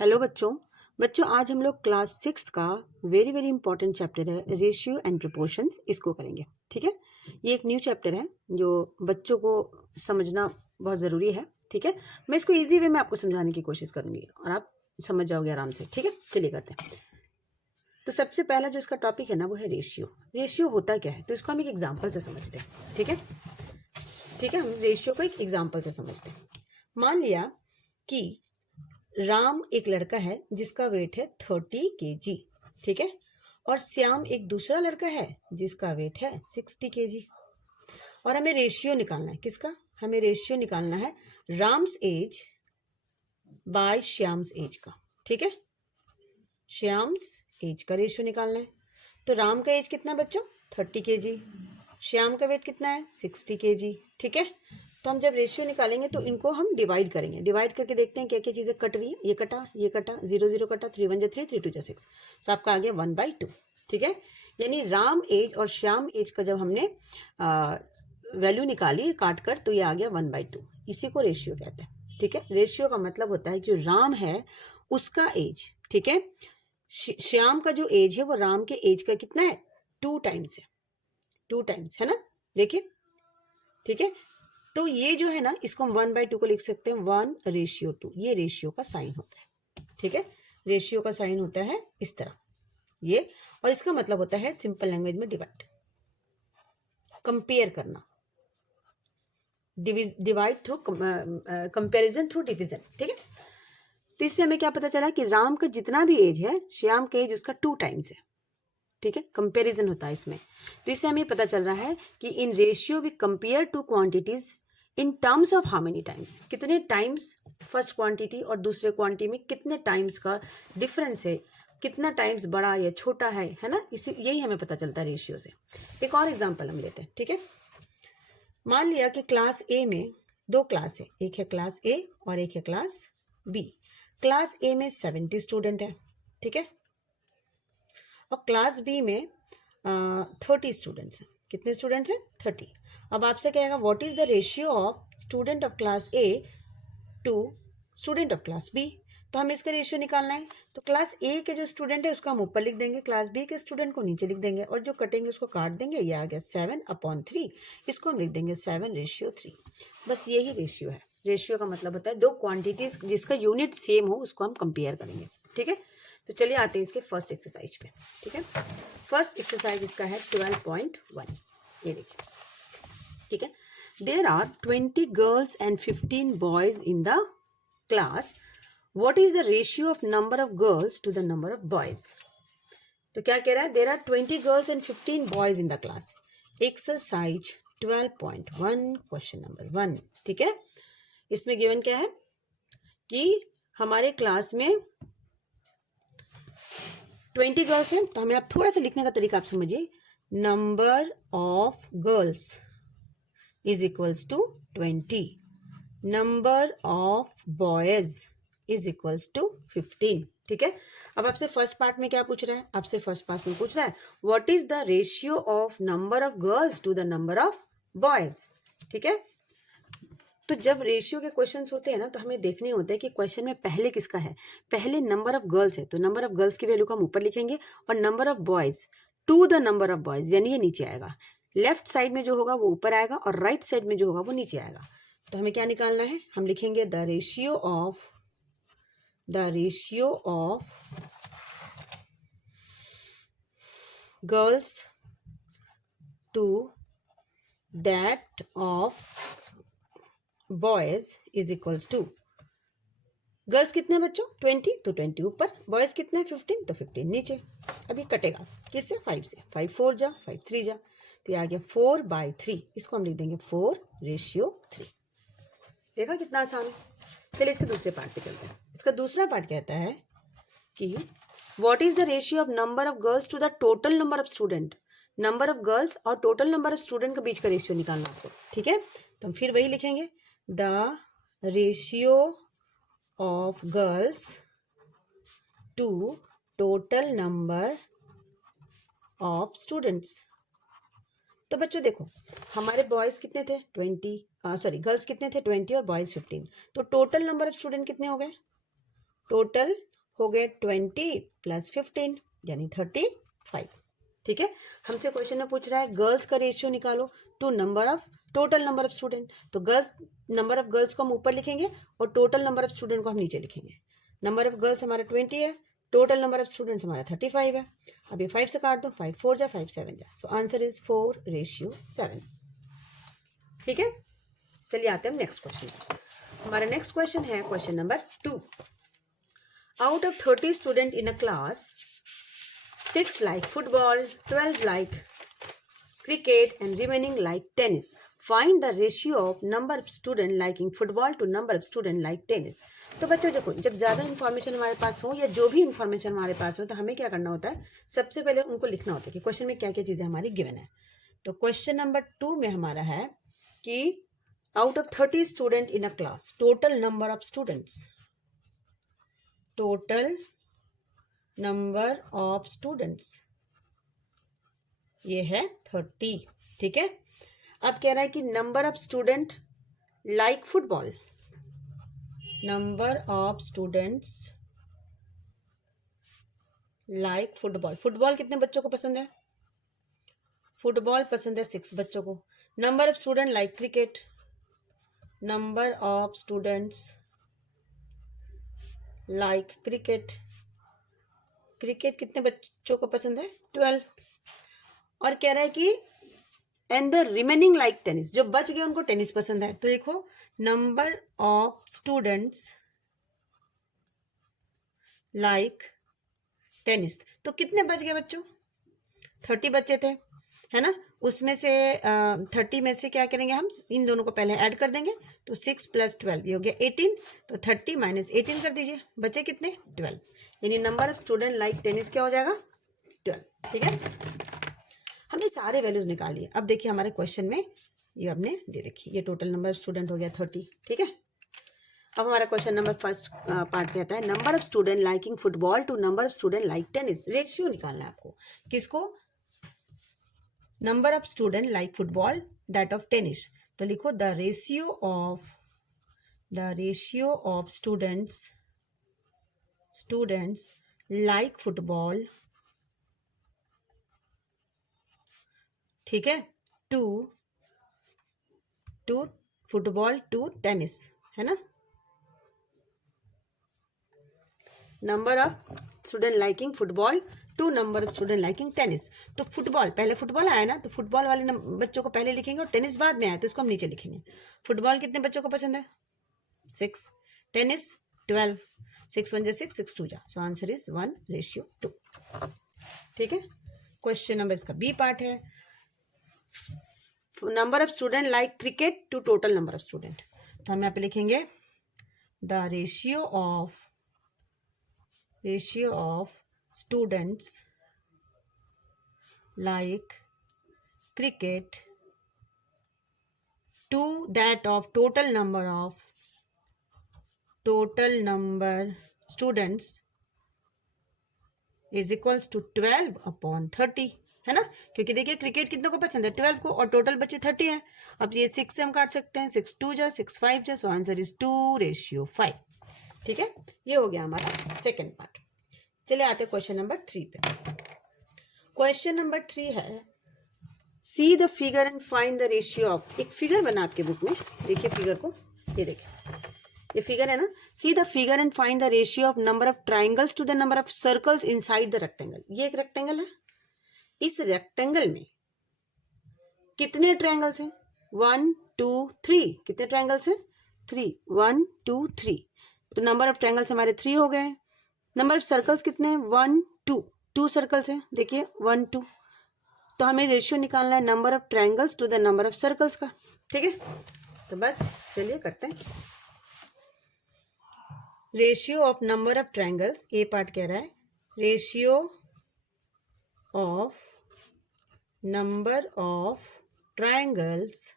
Hello बच्चों। आज हम लोग क्लास 6 का वेरी वेरी इंपॉर्टेंट चैप्टर है रेशियो एंड प्रोपोर्शंस, इसको करेंगे। ठीक है, ये एक न्यू चैप्टर है जो बच्चों को समझना बहुत ज़रूरी है। ठीक है, मैं इसको इजी वे में आपको समझाने की कोशिश करूंगी और आप समझ जाओगे आराम से। ठीक है, चलिए करते हैं। तो सबसे पहला जो इसका टॉपिक है ना वो है रेशियो। रेशियो होता क्या है तो इसको हम एक एग्जाम्पल से समझते हैं। ठीक है, हम रेशियो को एक एग्जाम्पल से समझते हैं। मान लिया कि राम एक लड़का है जिसका वेट है 30 kg। ठीक है, और श्याम एक दूसरा लड़का है जिसका वेट है 60 kg। और हमें रेशियो निकालना है किसका? हमें रेशियो निकालना है Ram's age by Shyam's age का। ठीक है, श्याम्स एज का रेशियो निकालना है। तो राम का एज कितना बच्चों? 30 kg। श्याम का वेट कितना है? 60 kg। ठीक है, तो हम जब रेशियो निकालेंगे तो इनको हम डिवाइड करेंगे। डिवाइड करके देखते हैं क्या क्या चीज़ें कट रही है। ये कटा, 0 0 कटा, 3 1 3, 3 2 6। तो आपका आ गया 1/2। ठीक है, यानी राम एज और श्याम एज का जब हमने वैल्यू निकाली काट कर तो ये आ गया 1/2। इसी को रेशियो कहते हैं। ठीक है, रेशियो का मतलब होता है कि राम है उसका एज, ठीक है, श्याम का जो एज है वो राम के एज का कितना है? 2 टाइम्स है। 2 टाइम्स है ना, देखिए। ठीक है, तो ये जो है ना इसको हम 1/2 को लिख सकते हैं 1:2। ये रेशियो का साइन होता है। ठीक है, रेशियो का साइन होता है इस तरह ये, और इसका मतलब होता है सिंपल लैंग्वेज में डिवाइड, कंपेयर करना, divide through comparison through division. ठीक है, तो इससे हमें क्या पता चला कि राम का जितना भी एज है श्याम के एज उसका 2 टाइम्स है। ठीक है, कंपैरिजन होता है इसमें। तो इससे हमें पता चल रहा है कि in ratio we compare two quantities in terms of how many times, कितने टाइम्स फर्स्ट क्वांटिटी और दूसरे क्वांटिटी में कितने टाइम्स का डिफरेंस है, कितना टाइम्स बड़ा या छोटा है ना। इसी यही हमें पता चलता है रेशियो से। एक और एग्जांपल हम लेते हैं। ठीक है, मान लिया कि क्लास ए में 2 क्लास है, एक है क्लास ए और एक है क्लास बी। क्लास ए में 70 स्टूडेंट है। ठीक है, और क्लास बी में 30 स्टूडेंट्स हैं। कितने स्टूडेंट्स हैं? 30। अब आपसे कहेगा what is the ratio of student of class A to student of class B. तो हमें इसका रेशियो निकालना है। तो क्लास ए के जो स्टूडेंट है उसको हम ऊपर लिख देंगे, क्लास बी के स्टूडेंट को नीचे लिख देंगे, और जो कटेंगे उसको काट देंगे। ये आ गया 7/3। इसको हम लिख देंगे 7:3। बस यही रेशियो है। रेशियो का मतलब होता है 2 क्वांटिटीज जिसका यूनिट सेम हो उसको हम कंपेयर करेंगे। ठीक है, तो चलिए आते हैं इसके फर्स्ट एक्सरसाइज पे। ठीक है, फर्स्ट एक्सरसाइज इसका है 12.1। ये देखिए। ठीक है, there are 20 girls and 15 boys in the class. What is the ratio of number of girls to the number of boys. तो क्या कह रहा है? There are 20 girls and 15 boys in the class. Exercise 12.1 question number 1। ठीक है, इसमें given क्या है कि हमारे क्लास में 20 गर्ल्स हैं। तो हमें आप थोड़ा सा लिखने का तरीका आप समझिए। Number of girls is equals to 20, number of boys is equals to 15। ठीक है, अब आपसे फर्स्ट पार्ट में क्या पूछ रहा है? आपसे फर्स्ट पार्ट में पूछ रहा है what is the ratio of number of girls to the number of boys. ठीक है, तो जब रेशियो के क्वेश्चंस होते हैं ना तो हमें देखने होते हैं कि क्वेश्चन में पहले किसका है। पहले नंबर ऑफ गर्ल्स है तो नंबर ऑफ गर्ल्स की वैल्यू को हम ऊपर लिखेंगे, और number of boys to the number of boys यानी ये नीचे आएगा। लेफ्ट साइड में जो होगा वो ऊपर आएगा और राइट साइड में जो होगा वो नीचे आएगा। तो हमें क्या निकालना है? हम लिखेंगे the ratio of girls to that of boys is equals to, girls कितने हैं बच्चों? 20, तो 20 ऊपर, बॉयज कितने हैं? 15, तो 15 नीचे। अभी कटेगा किससे? 5 से। 5 4 जा, 5 3 जा, तो ये आ गया 4/3। इसको हम लिख देंगे 4:3। देखा कितना आसान है। चलिए इसके दूसरे पार्ट पे चलते हैं। इसका दूसरा पार्ट कहता है कि what is the ratio of number of girls to the total number of student. Number of girls और टोटल नंबर ऑफ स्टूडेंट के बीच का रेशियो निकालना आपको। ठीक है, तो हम फिर वही लिखेंगे the ratio of girls to total number of students. तो बच्चों देखो, हमारे बॉयज कितने थे? 20, गर्ल्स कितने थे? 20 और बॉयज 15। तो टोटल नंबर ऑफ स्टूडेंट कितने हो गए? टोटल हो गए 20 + 15 यानी 35। ठीक है, हमसे क्वेश्चन में पूछ रहा है गर्ल्स का रेशियो निकालो to total number of student. तो नंबर ऑफ गर्ल्स को हम ऊपर लिखेंगे और टोटल नंबर ऑफ स्टूडेंट को हम नीचे लिखेंगे। नंबर ऑफ गर्ल्स हमारा 20 है, टोटल नंबर ऑफ स्टूडेंट्स हमारा 35 है। अब ये 5 से काट दो, 5 4 जा 5 7 जा, सो आंसर इज 4:7। ठीक है, चलिए आते हैं नेक्स्ट क्वेश्चन। हमारा नेक्स्ट क्वेश्चन है question number 2। Out of 30 student in a class, 6 like football, 12 like cricket and remaining like tennis. Find the ratio of number of student liking football to number of student like tennis. तो बच्चों देखो, जब ज़्यादा information हमारे पास हो या जो भी इन्फॉर्मेशन हमारे पास हो तो हमें क्या करना होता है, सबसे पहले उनको लिखना होता है कि क्वेश्चन में क्या क्या चीज़ें हमारी गिवन है। तो क्वेश्चन नंबर 2 में हमारा है कि out of 30 student in a class, total number of students, total number of students ये है 30। ठीक है, अब कह रहा है कि number of student like football, number of students like football. Football कितने बच्चों को पसंद है? फुटबॉल पसंद है 6 बच्चों को। Number of student like cricket, number of students like cricket, cricket कितने बच्चों को पसंद है? 12। और कह रहा है कि and the remaining like tennis, जो बच गए उनको टेनिस पसंद है। तो देखो number of students like tennis, तो कितने बच गए बच्चों? 30 बच्चे थे, है ना। उसमें से 30 में से क्या करेंगे हम, इन दोनों को पहले ऐड कर देंगे। तो 6 + 12 ये हो गया 18। तो 30 - 18 कर दीजिए, बचे कितने? 12। यानी number of student like tennis क्या हो जाएगा? 12। ठीक है, हमने सारे वैल्यूज निकाल लिए। अब देखिए हमारे क्वेश्चन में ये हमने दे रखी, ये टोटल नंबर ऑफ स्टूडेंट हो गया 30। ठीक है, अब हमारा क्वेश्चन नंबर फर्स्ट पार्ट कहता है number of student liking football to number of student like tennis. Ratio निकालना है आपको, किसको? Number of student like football that of tennis. तो लिखो the ratio of students like football, ठीक है, टू फुटबॉल टू टेनिस, है ना। Number of student liking football to number of student liking tennis. तो फुटबॉल, पहले फुटबॉल आया ना, तो फुटबॉल वाले बच्चों को पहले लिखेंगे और टेनिस बाद में आया तो इसको हम नीचे लिखेंगे। फुटबॉल कितने बच्चों को पसंद है? 6। टेनिस 12। 6 1 जा 6, 6 2 जा, सो आंसर इज 1:2। ठीक है, क्वेश्चन नंबर इसका बी पार्ट है number of student like cricket to total number of student. तो हम यहाँ पे लिखेंगे the ratio of students like cricket to that of total number students is equals to 12/30, है ना। क्योंकि देखिए क्रिकेट कितनों को पसंद है? 12 को, और टोटल बच्चे 30 हैं। अब ये 6 से हम काट सकते हैं, 6 2 जा 6 5 जा, सो आंसर इज 2:5। ठीक है, ये हो गया हमारा सेकेंड पार्ट। चलिए आते हैं क्वेश्चन नंबर 3 पे। क्वेश्चन नंबर 3 है सी the figure and find the ratio of. एक फिगर बना आपके बुक में, देखिए फिगर को, ये देखिए ये फिगर है ना। See the figure and find the ratio of number of triangles to the number of circles inside the rectangle. ये एक रेक्टेंगल है, इस रेक्टेंगल में कितने ट्रायंगल्स हैं? 1 2 3। कितने ट्रायंगल्स हैं? 3। 1 2 3। तो नंबर ऑफ ट्रायंगल्स हमारे 3 हो गए। नंबर ऑफ सर्कल्स कितने हैं? 1 2। 2 सर्कल्स हैं, देखिए 1 2। तो हमें रेशियो निकालना है number of triangles to the number of circles का। ठीक है, तो बस चलिए करते हैं। Ratio of number of triangles, A part कह रहा है ratio of number of triangles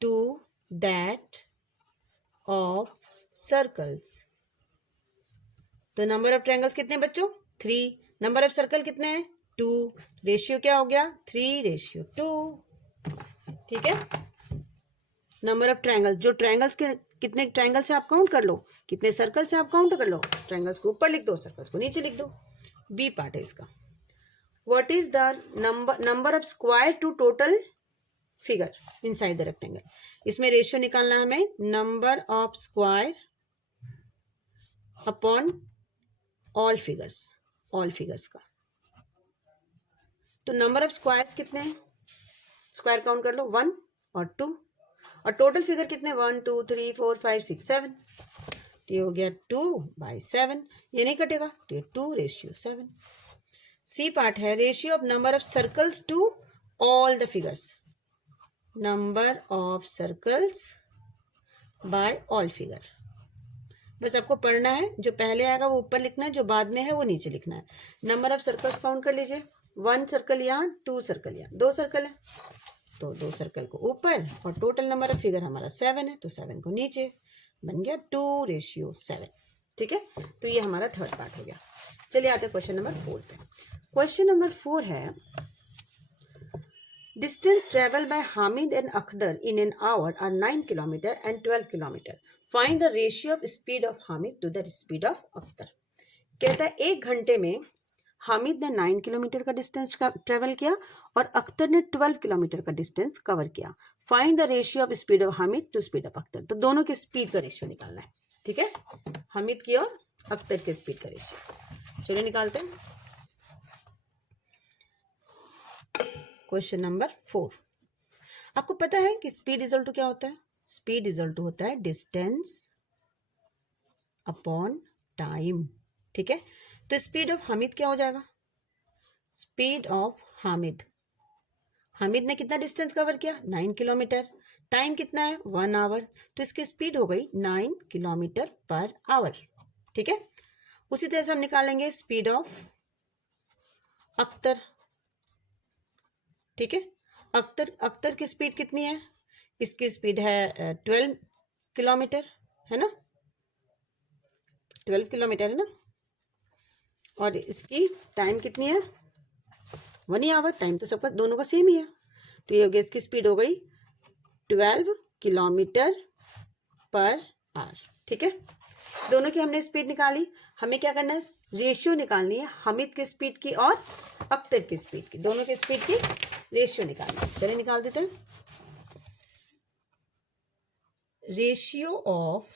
to that of circles. तो नंबर ऑफ ट्रायंगल्स कितने बच्चों? 3। नंबर ऑफ सर्कल कितने हैं? 2। रेशियो क्या हो गया? 3:2। ठीक है, नंबर ऑफ ट्रायंगल्स, जो ट्रायंगल्स कितने ट्रायंगल से आप काउंट कर लो, कितने सर्कल से आप काउंट कर लो, ट्रायंगल्स को ऊपर लिख दो, सर्कल्स को नीचे लिख दो। बी पार्ट है इसका। What is the number of square to total figure inside the rectangle. इसमें रेशियो निकालना है हमें number of square upon all figures का। तो नंबर ऑफ स्क्वायर्स कितने हैं, स्क्वायर काउंट कर लो 1 और 2, और टोटल फिगर कितने 1 2 3 4 5 6 7, तो ये हो गया 2/7, ये नहीं कटेगा तो ये 2:7। सी पार्ट है ratio of number of circles to all the figures, number of circles by all figure. बस आपको पढ़ना है, जो पहले आएगा वो ऊपर लिखना है, जो बाद में है वो नीचे लिखना है। नंबर ऑफ सर्कल्स काउंट कर लीजिए, 1 सर्कल यहाँ, 2 सर्कल यहाँ, 2 सर्कल है तो 2 सर्कल को ऊपर, और टोटल नंबर ऑफ फिगर हमारा 7 है तो 7 को नीचे, बन गया 2:7। ठीक है, तो ये हमारा थर्ड पार्ट हो गया। चलिए आते हैं क्वेश्चन नंबर 4 पे। क्वेश्चन नंबर 4 है distance travel by Hamid and Akhtar in an hour are 9 kilometre and 12 kilometre. Find the ratio of speed of Hamid to the speed of Akhtar. कहता है 1 घंटे में हामिद ने 9 किलोमीटर का डिस्टेंस ट्रेवल किया और अख्तर ने 12 किलोमीटर का डिस्टेंस कवर किया। Find the ratio of speed of Hamid to speed of Akhtar. तो दोनों की स्पीड का रेशियो निकालना है। ठीक है, हामिद की और अख्तर की स्पीड का रेशियो। चलिए निकालते हैं। Question number 4। आपको पता है कि स्पीड इक्वल टू क्या होता है? स्पीड इक्वल टू होता है डिस्टेंस अपॉन टाइम। ठीक है, तो स्पीड ऑफ हामिद क्या हो जाएगा? स्पीड ऑफ हामिद, हामिद ने कितना डिस्टेंस कवर किया? 9 किलोमीटर। टाइम कितना है? 1 आवर। तो इसकी स्पीड हो गई 9 किलोमीटर पर आवर। ठीक है, उसी तरह से हम निकालेंगे स्पीड ऑफ अख्तर। ठीक है, अख्तर की स्पीड कितनी है? इसकी स्पीड है 12 किलोमीटर, है ना, 12 किलोमीटर है ना, और इसकी टाइम कितनी है? 1 आवर। टाइम तो सबका दोनों का सेम ही है, तो ये हो गया, इसकी स्पीड हो गई 12 किलोमीटर पर आवर। ठीक है, दोनों की हमने स्पीड निकाली। हमें क्या करना है? रेशियो निकालनी है हामिद की स्पीड की और अख्तर की स्पीड की, दोनों की स्पीड की रेशियो निकालनी है। चलिए निकाल देते हैं। Ratio of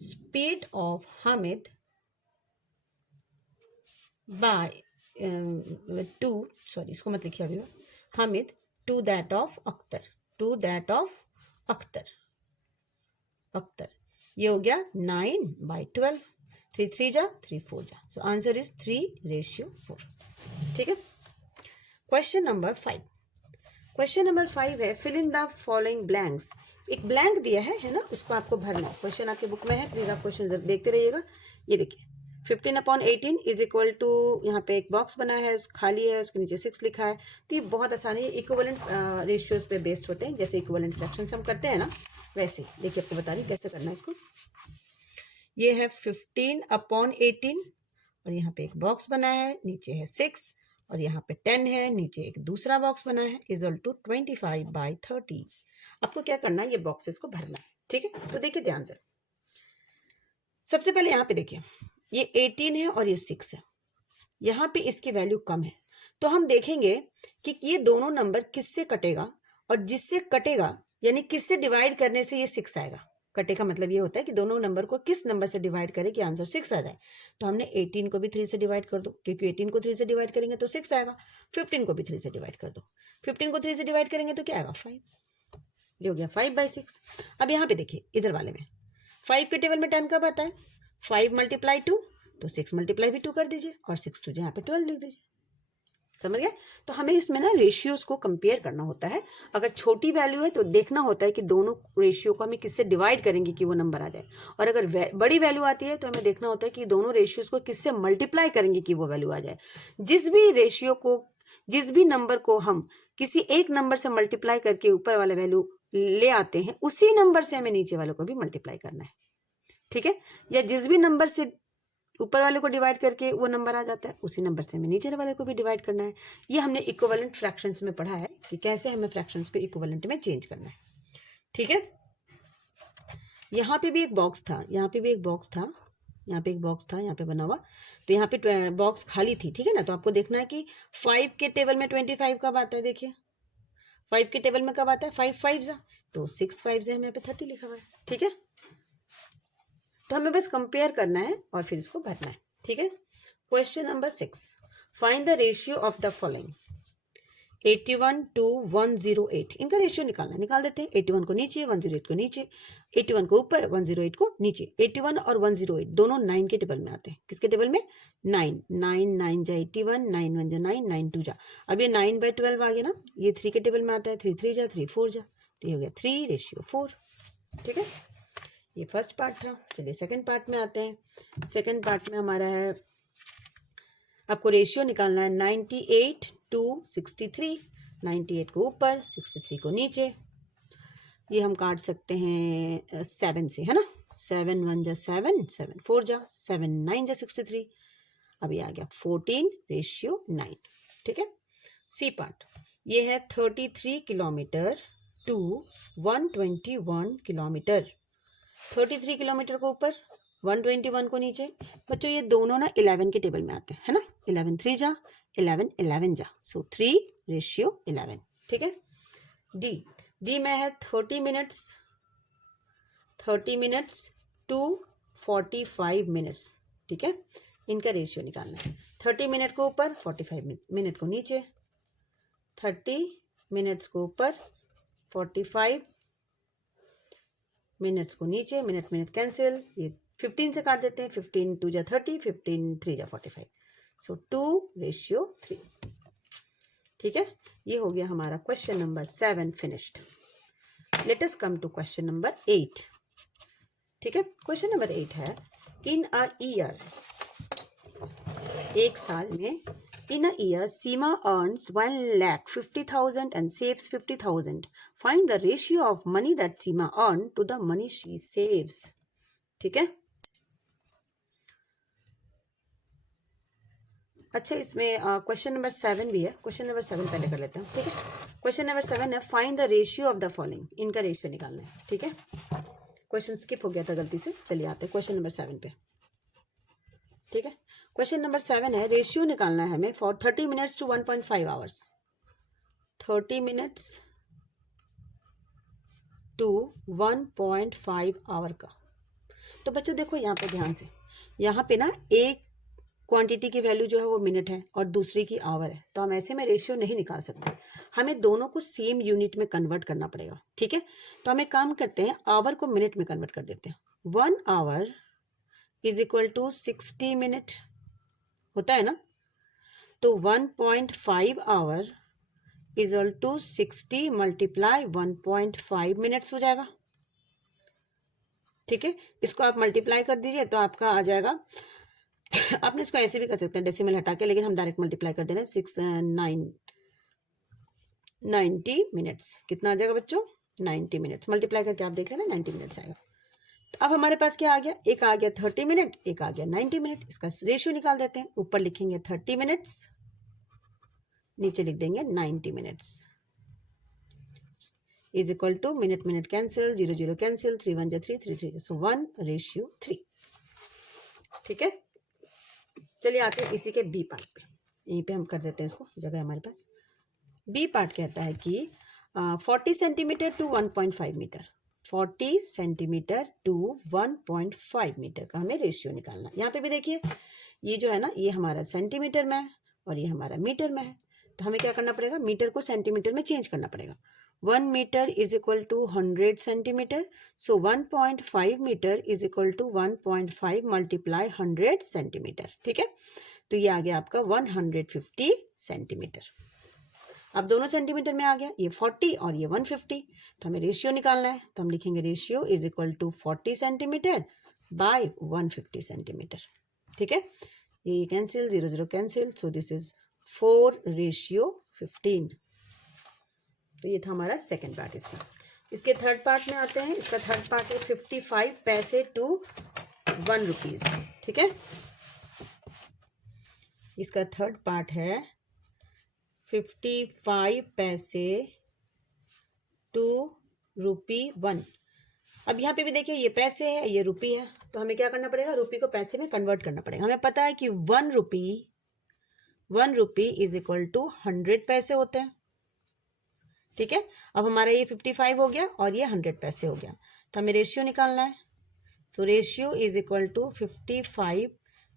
speed of Hamid by इसको मत लिखिए अभी, Hamid to that of Akhtar, Akhtar ये हो गया 9/12। 3 3 जा 3 4 जा, सो आंसर इज 3:4। ठीक है, क्वेश्चन नंबर 5। क्वेश्चन नंबर 5 है fill in the following blanks. एक ब्लैंक दिया है ना, उसको आपको भरना है। क्वेश्चन आपके बुक में है, प्लीज आप क्वेश्चन देखते रहिएगा। ये देखिए 15/18 इज इक्वल टू, यहाँ पे एक बॉक्स बना है, खाली है, उसके नीचे 6 लिखा है। तो ये बहुत आसान है, इक्विवेलेंट रेशियोज पे बेस्ड होते हैं, जैसे इक्विवेलेंट फ्रैक्शंस हम करते हैं ना, वैसे। देखिए आपको बता रही हूँ कैसे करना है इसको। ये है 15/18 और यहाँ पे एक बॉक्स बना है, नीचे है 6 और यहाँ पे 10 है, नीचे एक दूसरा बॉक्स बना है, इक्वल टू 25/30। आपको क्या करना है? ये बॉक्सेस को भरना है। ठीक है, तो देखिए ध्यान से। सबसे पहले यहाँ पे देखिए, ये 18 है और ये 6 है, यहाँ पे इसकी वैल्यू कम है, तो हम देखेंगे कि ये दोनों नंबर किससे कटेगा, और जिससे कटेगा यानी किससे डिवाइड करने से ये 6 आएगा। कटे का मतलब ये होता है कि दोनों नंबर को किस नंबर से डिवाइड करें कि आंसर 6 आ जाए। तो हमने 18 को भी 3 से डिवाइड कर दो, क्योंकि 18 को 3 से डिवाइड करेंगे तो 6 आएगा। 15 को भी 3 से डिवाइड कर दो, 15 को 3 से डिवाइड करेंगे तो क्या आएगा? 5। ये हो गया 5/6। अब यहाँ पे देखिए इधर वाले में 5 के टेबल में 10 कब आता है? 5 × 2, तो 6 × 2 कर दीजिए, और 6 2 यहाँ पे 12 लिख दीजिए। समझ गए? तो हमें इसमें ना रेशियोज को कंपेयर करना होता है। अगर छोटी वैल्यू है तो देखना होता है कि दोनों रेशियो को हमें किससे डिवाइड करेंगे कि वो नंबर आ जाए, और अगर बड़ी वैल्यू आती है तो हमें देखना होता है कि दोनों रेशियोज को किससे मल्टीप्लाई करेंगे कि वो वैल्यू आ जाए। जिस भी नंबर को हम किसी एक नंबर से मल्टीप्लाई करके ऊपर वाला वैल्यू ले आते हैं, उसी नंबर से हमें नीचे वालों को भी मल्टीप्लाई करना है। ठीक है, या जिस भी नंबर से ऊपर वाले को डिवाइड करके वो नंबर आ जाता है, उसी नंबर से हमें नीचे वाले को भी डिवाइड करना है। ये हमने इक्विवेलेंट फ्रैक्शंस में पढ़ा है कि कैसे हमें फ्रैक्शंस को इक्विवेलेंट में चेंज करना है। ठीक है, यहाँ पे भी एक बॉक्स था, यहाँ पे भी एक बॉक्स था, यहाँ पे एक बॉक्स था, यहाँ पे बना हुआ, तो यहाँ पे बॉक्स खाली थी, ठीक है ना। तो आपको देखना है कि 5 के टेबल में 25 कब आता है, देखिए 5 के टेबल में कब आता है, 5 5 तो 6 5 हमें यहाँ पे 30 लिखा हुआ है, ठीक है। तो हमें बस कंपेयर करना है और फिर इसको भरना है, ठीक है। Question number 6, find the ratio of the following 81 to 108, इनका रेशियो निकालना है, निकाल देते हैं। 81 को नीचे, 108 को नीचे, 81 को ऊपर, 108 को नीचे। 81 और 108 दोनों 9 के टेबल में आते हैं। किसके टेबल में, 9 9 9 जा 81, 9 1 जा 9, 9 2 जा, अब ये 9/12 आ गया ना, ये 3 के टेबल में आता है, 3 3 जा 3 4 जा, तो ये हो गया 3:4, ठीक है। ये फर्स्ट पार्ट था। चलिए सेकंड पार्ट में आते हैं। सेकंड पार्ट में हमारा है, आपको रेशियो निकालना है 98 to 63, 98 को ऊपर, 63 को नीचे। ये हम काट सकते हैं 7 से, है ना। 7 1 जा 7, 7 4 जा, 7 9 जा 63, अब ये आ गया 14:9, ठीक है। सी पार्ट, ये है 33 किलोमीटर टू 121 किलोमीटर। 33 किलोमीटर को ऊपर, 121 को नीचे। बच्चों ये दोनों ना 11 के टेबल में आते हैं, है ना। 11 3 जा, 11 11 जा, सो 3:11, ठीक है। डी में है 30 मिनट्स टू 45 मिनट्स, ठीक है। इनका रेशियो निकालना है। 30 मिनट को ऊपर, 45 मिनट को नीचे। 30 मिनट्स को ऊपर, 45 मिनट्स को नीचे, मिनट कैंसिल, ये 15 से काट देते हैं। 15 2 जा 30, 15 3 जा 45, सो 2:3, ठीक है। ये हो गया हमारा question number 7 finished. Let us come to question number 8, ठीक है। क्वेश्चन नंबर 8 है, इन अ ईयर, एक साल में, in a year Seema earns 1,50,000 and saves 50,000. Find the ratio of money that Seema earned to the money she saves, ठीक है। अच्छा, इसमें क्वेश्चन नंबर 7 भी है। क्वेश्चन नंबर 7 पहले कर लेते हैं, ठीक है। क्वेश्चन नंबर 7 है, find the ratio of the following, इनका रेशियो निकालना है, ठीक है। क्वेश्चन स्किप हो गया था गलती से। चलिए आते हैं क्वेश्चन नंबर 7 पे, ठीक है। क्वेश्चन नंबर 7 है, रेशियो निकालना है हमें for 30 minutes to 1.5 hours. 30 minutes to 1.5 hour का। तो बच्चों देखो यहाँ पे ध्यान से, यहाँ पे ना एक क्वांटिटी की वैल्यू जो है वो मिनट है और दूसरी की आवर है, तो हम ऐसे में रेशियो नहीं निकाल सकते। हमें दोनों को सेम यूनिट में कन्वर्ट करना पड़ेगा, ठीक है। तो हम एक काम करते हैं, आवर को मिनट में कन्वर्ट कर देते हैं। 1 hour is equal to 60 minute होता है ना। तो 1.5 hour is equal to 60 multiply 1.5 minutes हो जाएगा, ठीक है। इसको आप मल्टीप्लाई कर दीजिए तो आपका आ जाएगा आपने इसको ऐसे भी कर सकते हैं डेसिमल हटा के, लेकिन हम डायरेक्ट मल्टीप्लाई कर दे रहे हैं। 90 मिनट्स, कितना आ जाएगा बच्चों, 90 मिनट्स। मल्टीप्लाई करके आप देख लेना, 90 मिनट्स आएगा। तो अब हमारे पास क्या आ गया, एक आ गया 30 मिनट, एक आ गया 90 मिनट। इसका रेशियो निकाल देते हैं। ऊपर लिखेंगे 30 मिनट्स, नीचे लिख देंगे 90 minutes, is equal to minute cancel, 0 0 cancel, 3 1 जा 3 3 3, सो 1:3, ठीक है। चलिए आते हैं इसी के बी पार्ट पे। यहीं पे हम कर देते हैं इसको, जगह हमारे पास। बी पार्ट कहता है कि 40 centimetre to 1.5 metre, 40 centimetre to 1.5 metre का हमें रेशियो निकालना है। यहाँ पे भी देखिए, ये जो है ना, ये हमारा सेंटीमीटर में है और ये हमारा मीटर में है। तो हमें क्या करना पड़ेगा, मीटर को सेंटीमीटर में चेंज करना पड़ेगा। 1 metre is equal to 100 centimetre, so 1.5 metre is equal to 1.5 multiply 100 centimetre, ठीक है। तो ये आ गया आपका 150 सेंटीमीटर। अब दोनों सेंटीमीटर में आ गया, ये 40 और ये 150। तो हमें रेशियो निकालना है, तो हम लिखेंगे ratio is equal to 40 centimetre by 150 centimetre, ठीक है। ये cancel, 0 0 cancel, so this is 4:15। तो ये था हमारा सेकेंड पार्ट इसका। इसके थर्ड पार्ट में आते हैं। इसका थर्ड पार्ट है 55 पैसे टू 1 रुपीज, ठीक है। इसका थर्ड पार्ट है 55 पैसे टू ₹1। अब यहाँ पे भी देखिए ये पैसे है, ये रुपी है, तो हमें क्या करना पड़ेगा, रुपी को पैसे में कन्वर्ट करना पड़ेगा। हमें पता है कि 1 रुपी इज इक्वल टू 100 पैसे होते हैं। ठीक है, अब हमारा ये 55 हो गया और ये 100 पैसे हो गया, तो हमें रेशियो निकालना है। So ratio is equal to 55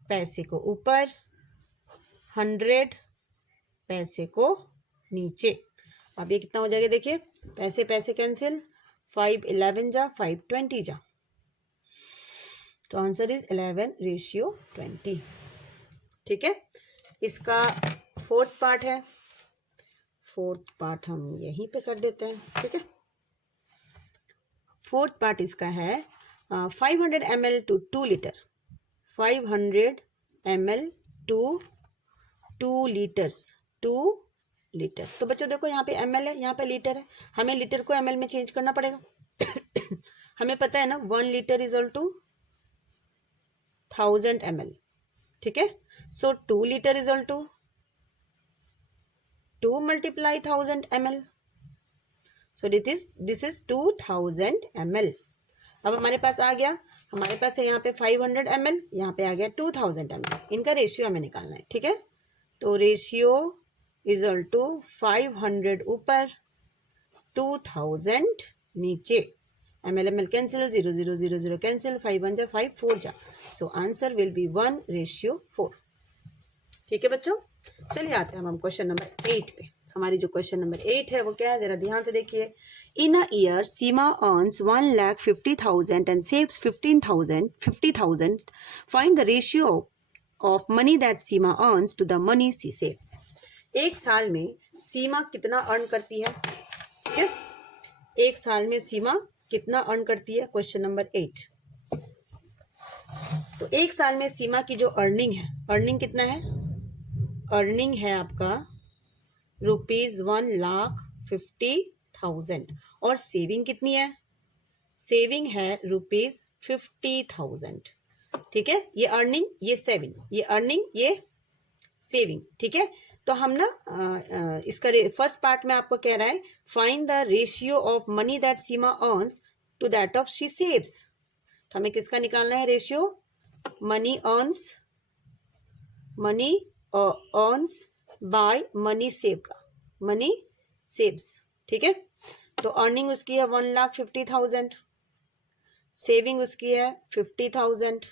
पैसे को ऊपर, 100 पैसे को नीचे। अब ये कितना हो जाएगा, देखिए पैसे पैसे कैंसिल, 5 11 जा, 5 20 जा, तो आंसर इज 11:20। ठीक है, इसका फोर्थ पार्ट है, फोर्थ पार्ट हम यहीं पे कर देते हैं। ठीक है, फोर्थ पार्ट इसका है 500 ml to 2 litre, 500 ml to 2 litres, 2 litres. तो बच्चों देखो यहाँ पे ml है, यहाँ पे लीटर है, हमें लीटर को ml में चेंज करना पड़ेगा। हमें पता है ना 1 litre is equal to 1000 ml। ठीक है, so 2 litre is equal to 2 multiply 1000 ml, so this is 2000 ml। अब हमारे पास आ गया, हमारे पास है यहाँ पे 500 ml, यहाँ पे आ गया 2000 ml। इनका रेशियो हमें निकालना है। ठीक है, तो रेशियो इज इक्वल टू 500 ऊपर, 2000 नीचे, ml ml कैंसिल, 0 0 0 0 कैंसिल, 5 1 जा, 5 4 जा, सो आंसर विल बी 1:4। ठीक है बच्चों, चलिए आते हैं हम क्वेश्चन नंबर 8 पे। हमारी जो क्वेश्चन नंबर 8 है वो क्या है, जरा ध्यान से देखिए। In a year Seema earns 1,50,000 and saves 50,000। Find the ratio of money that Seema earns to the money she saves. एक साल में सीमा कितना अर्न करती है? ठीक है, एक साल में सीमा कितना अर्न करती है, क्वेश्चन नंबर 8। तो एक साल में सीमा की जो अर्निंग है, अर्निंग कितना है, अर्निंग है आपका ₹1,50,000 और सेविंग कितनी है, सेविंग है ₹50,000। ठीक है, ये अर्निंग, ये सेविंग, ये अर्निंग, ये सेविंग। ठीक है, तो हम ना इसका फर्स्ट पार्ट में आपको कह रहा है find the ratio of money that Seema earns to that of she saves. तो हमें किसका निकालना है ratio, money earns, money earns by money save का, मनी सेव्स। ठीक है, तो अर्निंग उसकी है 1,50,000, सेविंग उसकी है 50,000,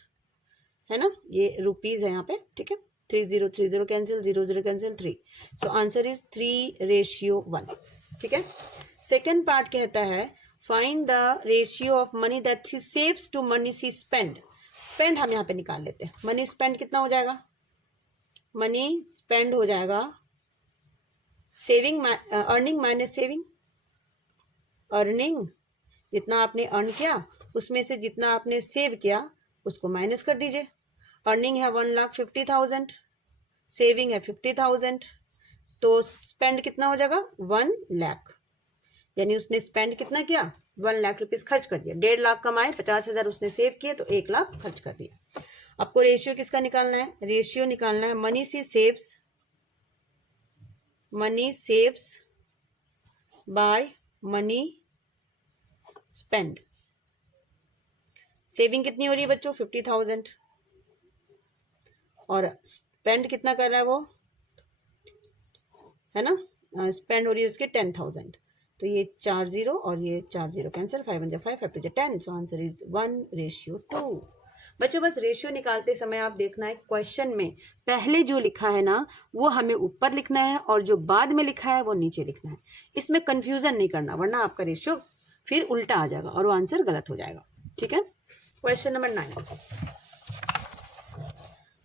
है ना, ये रुपीज है यहाँ पे। ठीक है, 30 30 cancel, 0 0 cancel, 3, so answer is 3:1। ठीक है, सेकेंड पार्ट कहता है find the ratio of money that she saves to money she spend. Spend हम यहाँ पे निकाल लेते हैं, मनी स्पेंड कितना हो जाएगा, मनी स्पेंड हो जाएगा saving, earning minus saving. Earning जितना आपने अर्न किया उसमें से जितना आपने सेव किया उसको माइनस कर दीजिए। अर्निंग है 1,50,000, सेविंग है 50,000, तो स्पेंड कितना हो जाएगा 1 लाख, यानी उसने स्पेंड कितना किया 1 लाख रुपीज खर्च कर दिया। 1.5 लाख कमाए, 50,000 उसने सेव किए, तो 1 लाख खर्च कर दिया। आपको रेशियो किसका निकालना है, रेशियो निकालना है money she saves, money saves by money spend. Saving कितनी हो रही है बच्चों 50,000 और स्पेंड कितना कर रहा है वो, है ना, स्पेंड हो रही है उसकी 10,000, तो ये 4 0 और ये 4 0 कैंसिल, 5 1 5 5 2 10, सो आंसर इज 1:2। बच्चों बस रेशियो निकालते समय आप देखना है क्वेश्चन में पहले जो लिखा है ना वो हमें ऊपर लिखना है और जो बाद में लिखा है वो नीचे लिखना है। इसमें कंफ्यूजन नहीं करना, वरना आपका रेशियो फिर उल्टा आ जाएगा और वो आंसर गलत हो जाएगा। ठीक है, क्वेश्चन नंबर 9।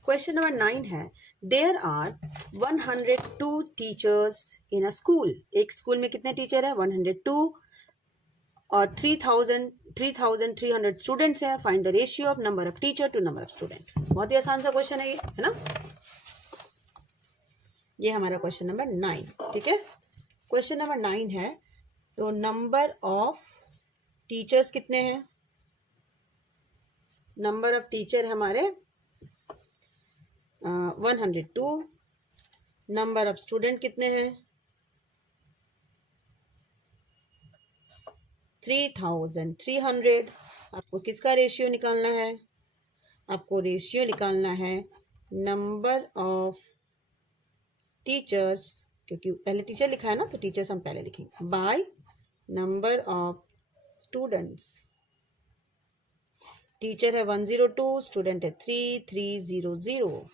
क्वेश्चन नंबर 9 है there are 102 teachers in a school. एक स्कूल में कितने टीचर है 102 और 3,300 स्टूडेंट्स है। Find the ratio of number of teacher to number of student. बहुत ही आसान सा क्वेश्चन है ये, है ना। ये हमारा क्वेश्चन नंबर 9। ठीक है, क्वेश्चन नंबर 9 है तो नंबर ऑफ टीचर्स कितने हैं, नंबर ऑफ टीचर हमारे 102, नंबर ऑफ स्टूडेंट कितने हैं 3300। आपको किसका रेशियो निकालना है? आपको रेशियो निकालना है नंबर ऑफ टीचर्स, क्योंकि पहले टीचर लिखा है ना, तो टीचर्स हम पहले लिखेंगे, by number of students. Teacher है 102, स्टूडेंट है 3300।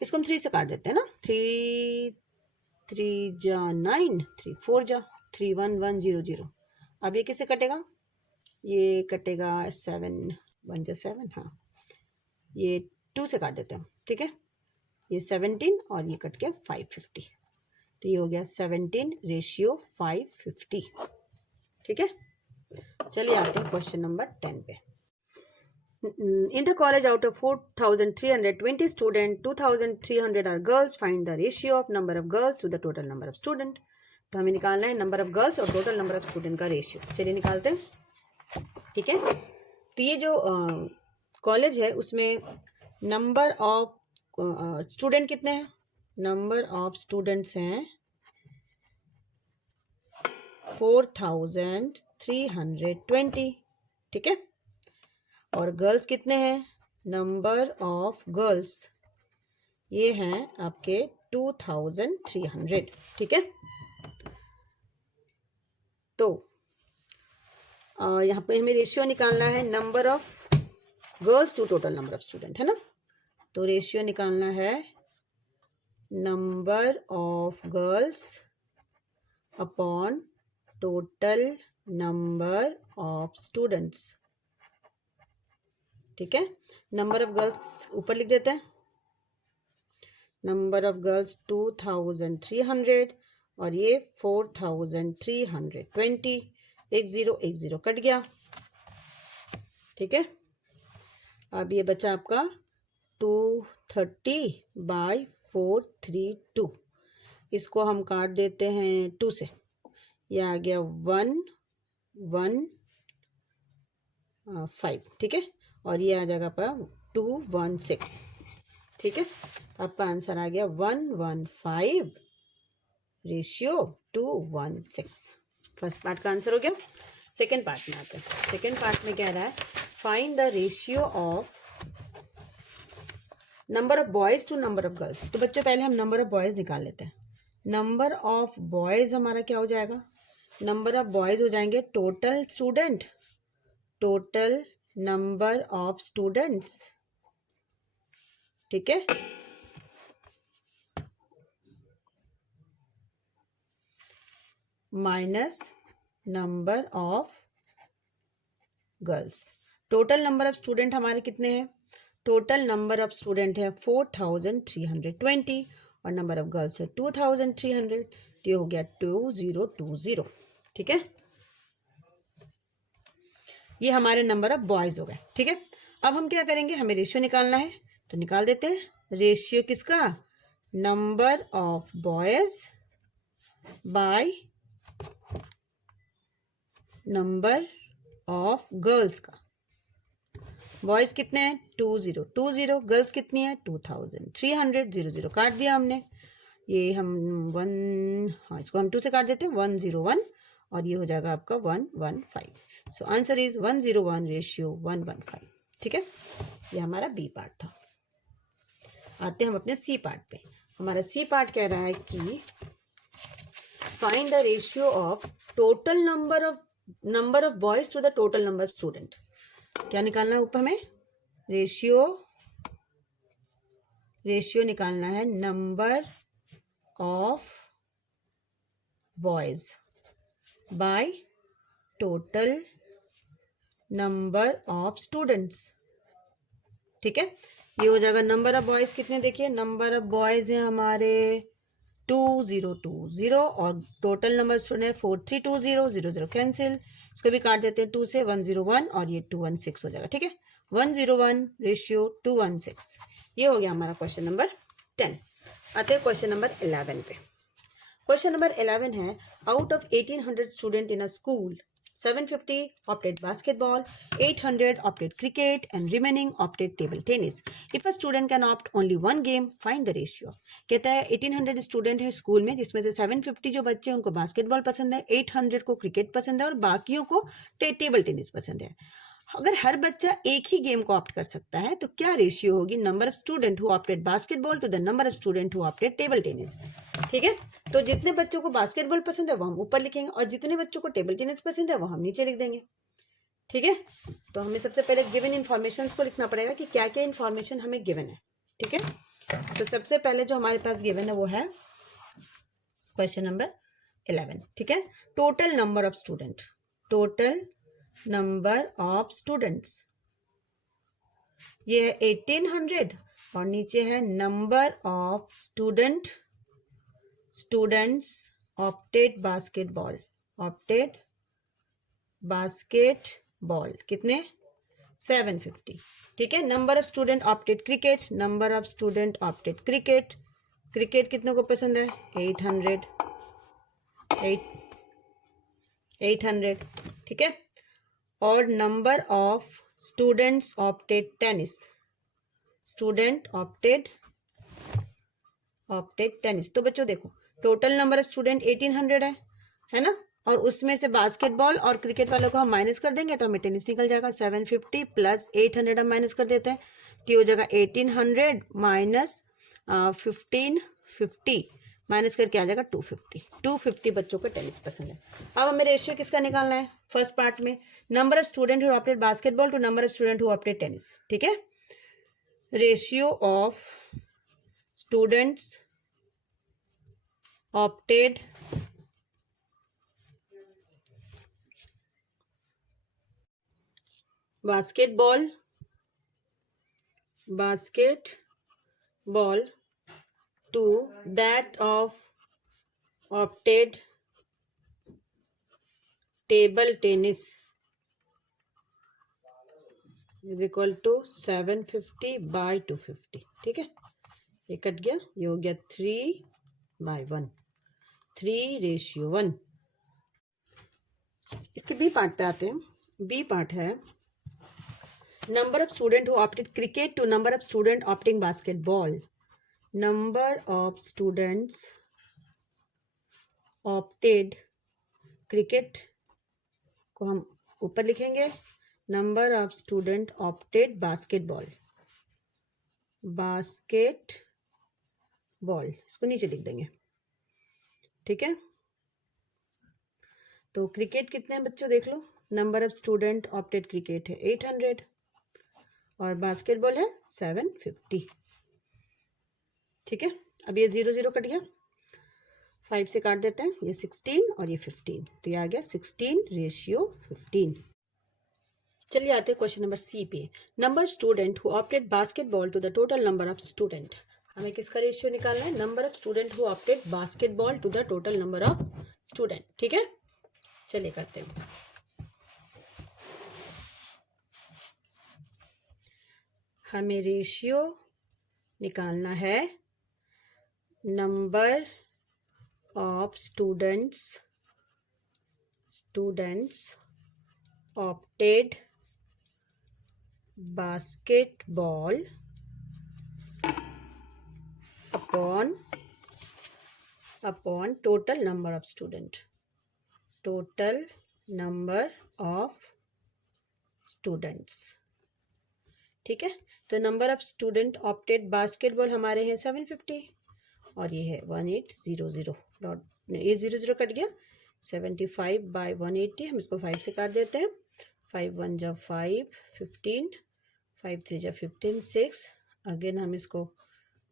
इसको हम 3 से काट देते हैं ना, 3 जा 9, 3 4 जा 31100। अब ये किससे कटेगा? ये कटेगा 7 1 जा 7, हाँ ये 2 से काट देते हैं, ठीक है। ये 17 और ये कट गया 550, तो ये हो गया 17:550, ठीक है। चलिए आते हैं क्वेश्चन नंबर 10 पे। In the college, out of 4,320 students, 2,300 are girls. Find the ratio of number of girls to the total number of student. तो हमें निकालना है नंबर ऑफ गर्ल्स और टोटल नंबर ऑफ स्टूडेंट का रेशियो। चलिए निकालते हैं, ठीक है। तो ये जो कॉलेज है उसमें नंबर ऑफ स्टूडेंट कितने हैं? नंबर ऑफ स्टूडेंट्स हैं 4,320, ठीक है। और गर्ल्स कितने हैं? नंबर ऑफ गर्ल्स ये हैं आपके 2,300, ठीक है। तो यहाँ पे हमें रेशियो निकालना है number of girls to total number of student, है ना। तो रेशियो निकालना है number of girls upon total number of students, ठीक है। नंबर ऑफ गर्ल्स ऊपर लिख देते हैं, नंबर ऑफ गर्ल्स 2,300 और ये 4,320, 1010 कट गया, ठीक है। अब ये बचा आपका 230/432, इसको हम काट देते हैं 2 से, ये आ गया 115, ठीक है। और ये आ जाएगा आपका 216, ठीक है। तो आपका आंसर आ गया 115:216। फर्स्ट पार्ट का आंसर हो गया। सेकेंड पार्ट में आते हैं। सेकेंड पार्ट में कह रहा है find the ratio of number of boys to number of girls. तो बच्चों पहले हम नंबर ऑफ बॉयज निकाल लेते हैं। नंबर ऑफ बॉयज हमारा क्या हो जाएगा? नंबर ऑफ बॉयज हो जाएंगे total student, total number of students, ठीक है। Minus number of girls. Total number of student हमारे कितने हैं? टोटल नंबर ऑफ स्टूडेंट है 4,320 और नंबर ऑफ गर्ल्स है 2,300, तो ये हो गया 2020, ठीक है। ये हमारे नंबर ऑफ बॉयज हो गए, ठीक है। अब हम क्या करेंगे? हमें रेशियो निकालना है, तो निकाल देते हैं। रेशियो किसका? Number of boys by number of girls का। बॉयज कितने हैं? 2020, गर्ल्स कितनी है? 2,300, 00 काट दिया हमने। ये हम 1, हाँ इसको हम 2 से काट देते हैं, 101 और ये हो जाएगा आपका 115। सो आंसर इज 101:115, ठीक है। ये हमारा बी पार्ट था। आते हैं हम अपने सी पार्ट पे। हमारा सी पार्ट कह रहा है कि find the ratio of total number of boys to the total number of student. क्या निकालना है ऊपर हमें? रेशियो निकालना है number of boys by total number of students, ठीक है। ये हो जाएगा नंबर ऑफ बॉयज कितने? देखिए नंबर ऑफ बॉयज हैं हमारे 2020 और टोटल नंबर स्टूडेंट है 4320, 00 कैंसिल, इसको भी काट देते हैं 2 से, 101 और ये 216 हो जाएगा, ठीक है। 101:216। ये हो गया हमारा क्वेश्चन नंबर 10। आते हैं क्वेश्चन नंबर 11 पे। क्वेश्चन नंबर 11 है out of 1800 student in a school 750 opted basketball, 800 opted cricket, and remaining opted table tennis. If a student can opt only one game, find the ratio. कहता है 1800 student है school में, जिसमें से 750 जो बच्चे हैं उनको बास्केटबॉल पसंद है, 800 को क्रिकेट पसंद है और बाकियों को टेबल टेनिस पसंद है. अगर हर बच्चा एक ही गेम को ऑप्ट कर सकता है तो क्या रेशियो होगी number of student who opted basketball to the number of student who opted table tennis. ठीक है, तो जितने बच्चों को बास्केटबॉल पसंद है वो हम ऊपर लिखेंगे और जितने बच्चों को टेबल टेनिस पसंद है वो हम नीचे लिख देंगे. ठीक है, तो हमें सबसे पहले गिवन इन्फॉर्मेशन को लिखना पड़ेगा कि क्या क्या इन्फॉर्मेशन हमें गिवन है. ठीक है, तो सबसे पहले जो हमारे पास गिवन है वो है क्वेश्चन नंबर 11. ठीक है, total number of student, total number of students, ये है 1800 और नीचे है number of students opted basketball, opted basketball कितने 750. ठीक है, number of student opted cricket, number of student opted cricket, cricket कितनों को पसंद है 800. ठीक है, और number of students opted tennis, student opted tennis. तो बच्चों देखो टोटल नंबर ऑफ स्टूडेंट 1800 है ना, और उसमें से बास्केटबॉल और क्रिकेट वालों को हम माइनस कर देंगे तो हमें टेनिस निकल जाएगा. 750 प्लस 800 हम माइनस कर देते हैं तो हो जाएगा 1800 माइनस 1550 माइनस करके आ जाएगा 250 बच्चों को टेनिस पसंद है. अब हमें रेशियो किसका निकालना है फर्स्ट पार्ट में, number of student who opted basketball to number of student who opted tennis. ठीक है, ratio of students opted basketball to that of opted table tennis is equal to 750 by 250. ठीक है, ये cut गया, ये हो गया 3/1, 3:1. इसके बी पार्ट पे आते हैं. बी पार्ट है number of student who opted cricket to number of student opting basketball. Number of students opted cricket को हम ऊपर लिखेंगे, number of student opted basketball इसको नीचे लिख देंगे. ठीक है, तो क्रिकेट कितने हैं बच्चों देख लो, number of student opted cricket है 800 और बास्केटबॉल है 750. ठीक है, अब ये 0 कट गया, 5 से काट देते हैं, ये 16 और ये 15, तो ये आ गया 16:15. चलिए आते हैं क्वेश्चन नंबर सी पे. Number student who opted basketball to the total number of student. हमें किसका रेशियो निकालना है, number of student who opted basketball to the total number of student. ठीक है, चलिए करते हैं. हमें रेशियो निकालना है number of students opted basketball upon total number of student, total number of students. ठीक है, तो number of student opted basketball हमारे हैं 750 और ये है 1800. ये 0 कट गया, 75/180 हम इसको 5 से काट देते हैं. 5 1 जा 5, 15, 5 3 जा 15, 6. अगेन हम इसको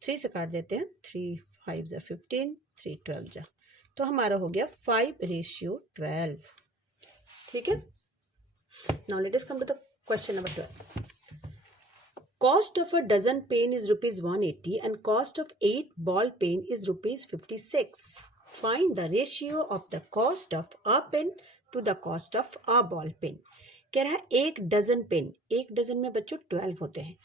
3 से काट देते हैं, 3 5 जा 15, 3 12 जा, तो हमारा हो गया 5:12. ठीक है, now let us come to the question number 12. Cost of a dozen pen is ₹180 and cost of 8 ball pen is ₹56. Find the ratio of the cost of a pen to the cost of a ball pen. कह रहा है 1 dozen pen, 1 dozen में बच्चों 12 होते हैं,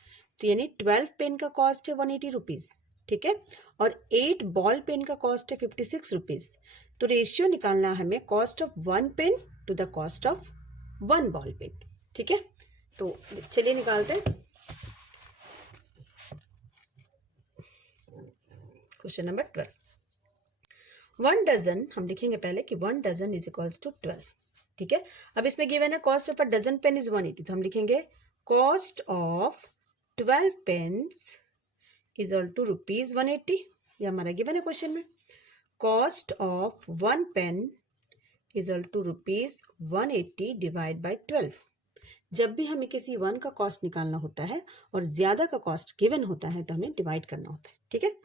तो यानी 12 pen का कॉस्ट है ₹180. ठीक है, और 8 बॉल पेन का कॉस्ट है ₹56. तो रेशियो निकालना हमें cost of 1 pen to the cost of 1 ball pen. ठीक है, तो चलिए निकालते हैं। क्वेश्चन नंबर 12, 1 डजन, हम लिखेंगे पहले कि 1 डजन इज इक्वल्स टू 12। ठीक है, अब इसमें गिवन है cost of a dozen pen is 180, तो हम लिखेंगे cost of 12 pens is equal to ₹180। ये हमारा गिवन है क्वेश्चन में। Cost of 1 pen is equal to ₹180 divide by 12। जब भी हमें किसी वन का कॉस्ट निकालना होता है और ज्यादा का कॉस्ट गिवन होता है तो हमें डिवाइड करना होता है। ठीक है,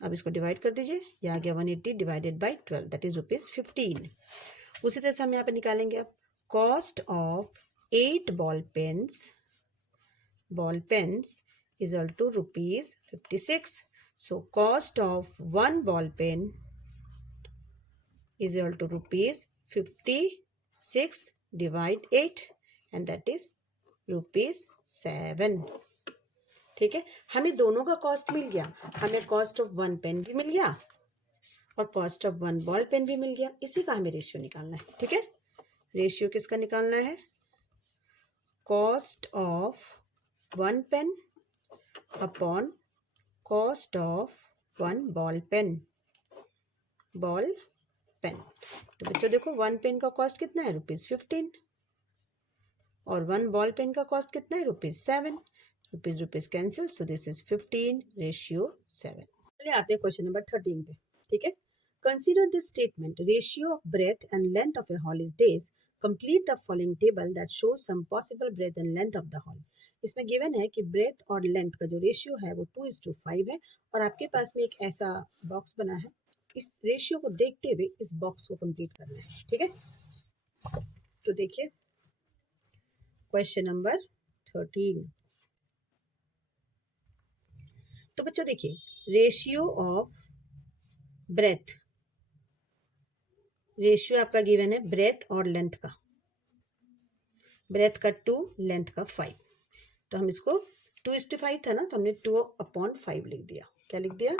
अब इसको डिवाइड कर दीजिए, ये आ गया 180 डिवाइडेड बाय 12, दैट इज ₹15। उसी तरह से हम यहाँ पे निकालेंगे अब cost of 8 ball pens is equal to ₹56. So cost of 1 ball pen is equal to ₹56 divide 8 and that is ₹7। ठीक है, हमें दोनों का कॉस्ट मिल गया, हमें कॉस्ट ऑफ 1 पेन भी मिल गया और कॉस्ट ऑफ 1 बॉल पेन भी मिल गया। इसी का हमें रेशियो निकालना है। ठीक है, रेशियो किसका निकालना है? Cost of 1 pen upon cost of 1 ball pen. तो बच्चों देखो 1 पेन का कॉस्ट कितना है? ₹15 और 1 बॉल पेन का कॉस्ट कितना है? ₹7। Rupees cancel, so this is 15:7। चलिए आते हैं क्वेश्चन नंबर 13 पे। ठीक है, consider this statement, ratio of breadth and length of a hall is days, complete the following table that shows some possible breadth and length of the hall. इसमें given है कि breath और length का जो ratio है वो 2:5 है और आपके पास में एक ऐसा बॉक्स बना है, इस रेशियो को देखते हुए इस बॉक्स को कंप्लीट करना है। ठीक है, तो देखिए क्वेश्चन नंबर 13। तो बच्चों देखिए, रेशियो ऑफ ब्रेथ, रेशियो आपका गिवन है ब्रेथ और लेंथ का, ब्रेथ का 2, लेंथ का 5। तो हम इसको 2:5 था ना, तो हमने 2/5 लिख दिया। क्या लिख दिया?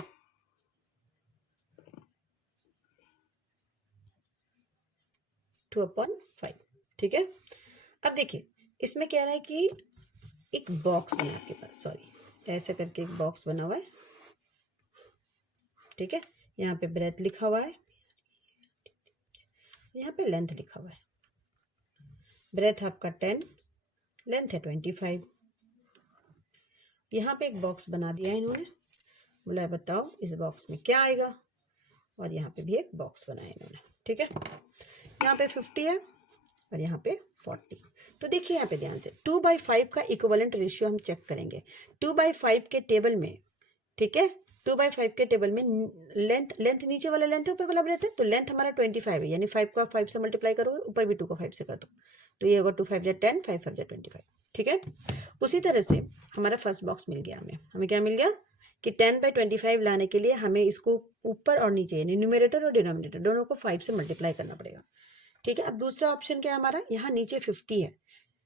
2/5। ठीक है, अब देखिए इसमें कह रहा है कि एक बॉक्स है आपके पास, सॉरी ऐसा करके एक बॉक्स बना हुआ है। ठीक है, यहाँ पे ब्रेथ लिखा हुआ है, यहाँ पे लेंथ लिखा हुआ है। ब्रेथ आपका 10, लेंथ है 25। यहाँ पे एक बॉक्स बना दिया है इन्होंने, बोला बताओ इस बॉक्स में क्या आएगा, और यहाँ पे भी एक बॉक्स बनाया इन्होंने। ठीक है, यहाँ पे 50 है और यहाँ पे 40। तो देखिए यहाँ पे ध्यान से 2/5 का इक्विवेलेंट रेशियो हम चेक करेंगे। 2/5 के टेबल में, ठीक है, 2/5 के टेबल में लेंथ नीचे वाला लेंथ है, ऊपर वाला ब्रेथ है, तो लेंथ हमारा 25 है, यानी 5 का 5 से मल्टीप्लाई करोगे, ऊपर भी 2 का 5 से कर दो, तो ये होगा 2 5 10, 5 5 25। ठीक है, उसी तरह से हमारा फर्स्ट बॉक्स मिल गया, हमें क्या मिल गया कि 10/25 लाने के लिए हमें इसको ऊपर और नीचे यानी न्यूमरेटर और डिनोमिनेटर दोनों को 5 से मल्टीप्लाई करना पड़ेगा। ठीक है, अब दूसरा ऑप्शन क्या है हमारा, यहाँ नीचे 50 है,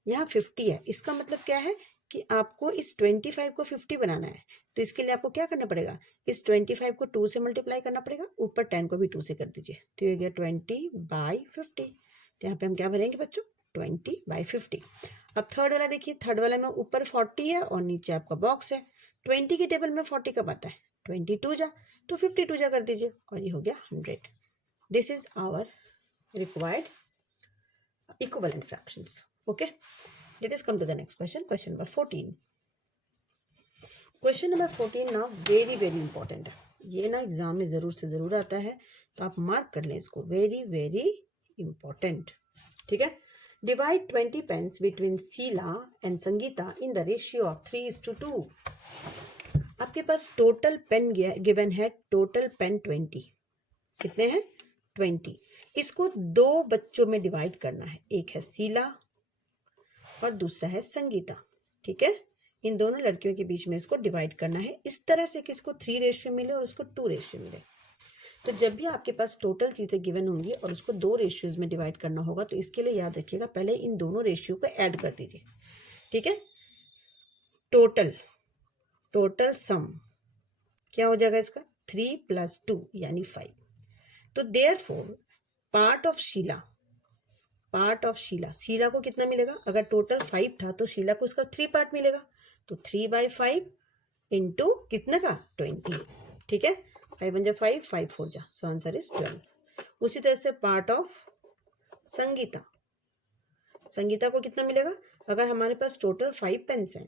यहाँ 50 है, इसका मतलब क्या है कि आपको इस 25 को 50 बनाना है, तो इसके लिए आपको क्या करना पड़ेगा, इस 25 को 2 से मल्टीप्लाई करना पड़ेगा, ऊपर 10 को भी 2 से कर दीजिए, तो ये गया 20/50। तो यहाँ पे हम क्या भरेंगे बच्चों, 20/50। अब थर्ड वाला देखिए, थर्ड वाला में ऊपर 40 है और नीचे आपका बॉक्स है। 20 के टेबल में 40 कब आता है, 22 जा, तो 52 जा कर दीजिए और ये हो गया 100। This is our required equivalent fractions. Okay, let us come to the next question, question number 14. Question number 14 now very important है, ये ना एग्जाम में जरूर से जरूर आता है, तो आप मार्क कर लें इसको, very important। ठीक है, divide 20 pens between Sheila and Sangeeta in the ratio of 3:2। आपके पास टोटल पेन गिवन है, टोटल पेन 20, कितने हैं 20। इसको 2 बच्चों में डिवाइड करना है, एक है शीला और दूसरा है संगीता। ठीक है, इन दोनों लड़कियों के बीच में इसको डिवाइड करना है इस तरह से कि इसको 3 रेशियो मिले और उसको 2 रेशियो मिले। तो जब भी आपके पास टोटल चीजें गिवन होंगी और उसको 2 रेशियोज में डिवाइड करना होगा, तो इसके लिए याद रखिएगा पहले इन दोनों रेशियो को ऐड कर दीजिए। ठीक है, टोटल सम क्या हो जाएगा इसका, 3 + 2 यानी 5। तो therefore part of Sheela part of Sheela, Sheela को कितना मिलेगा, अगर टोटल 5 था तो शीला को उसका 3 पार्ट मिलेगा, तो 3/5 इंटू कितने का 20, ठीक है, 5 1 5, 5 4 जा, सो आंसर इज 12। उसी तरह से पार्ट ऑफ संगीता, संगीता को कितना मिलेगा, अगर हमारे पास टोटल 5 पेन्स हैं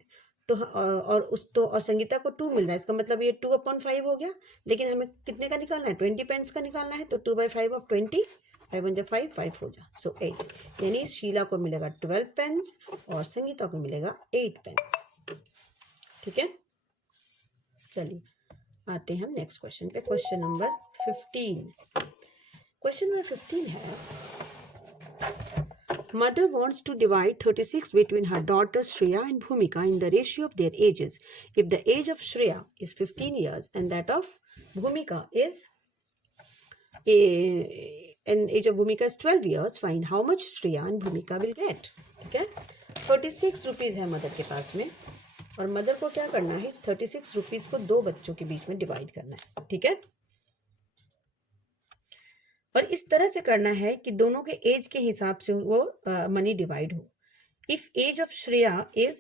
तो और संगीता को 2 मिल रहा है, इसका मतलब ये 2/5 हो गया, लेकिन हमें कितने का निकालना है, 20 पेन्स का निकालना है, तो 2/5 ऑफ 20, 5 1 5, 5 4 जा, सो 8, यानी शीला को मिलेगा 12 पेन्स और संगीता को मिलेगा 8 पेन्स, ठीक है। चलिए आते हैं हम नेक्स्ट क्वेश्चन पे, क्वेश्चन नंबर 15। क्वेश्चन नंबर 15 है, Mother wants to divide 36 between her daughters Shreya and Bhumika in the ratio of their ages. If the age of Shreya is 15 years and that of Bhumika is and age of Bhumika is 12 years, find how much Shreya and Bhumika will get. ठीक है, 36 rupees है mother के पास में, और mother को क्या करना है, 36 रुपीज़ को 2 बच्चों के बीच में डिवाइड करना है, ठीक है। और इस तरह से करना है कि दोनों के एज के हिसाब से वो मनी डिवाइड हो। If age of Shreya is